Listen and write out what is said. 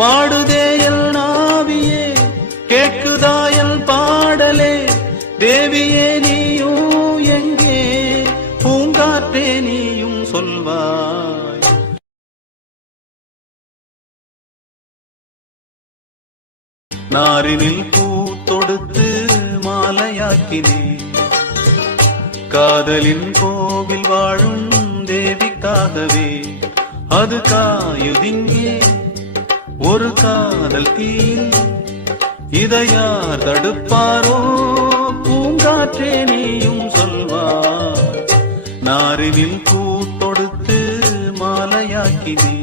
வாடுதேயல் நாவியே கேட்குதாயல் பாடலே தேவியே நீயும் எங்கே பூங்காற்றே நீயும் சொல்வாய். நாரினில் பூ தொடுத்து மாலையாக்கினே காதலின் கோவில் வாழும் தேவிக்காகவே. அது காயுதிங்கே ஒரு காதல் தீயில் இதை யார் தடுப்பாரோ பூங்காற்றே நீயும் சொல்வார். நாரினில் பூ தொடுத்து மாலையாக்கினே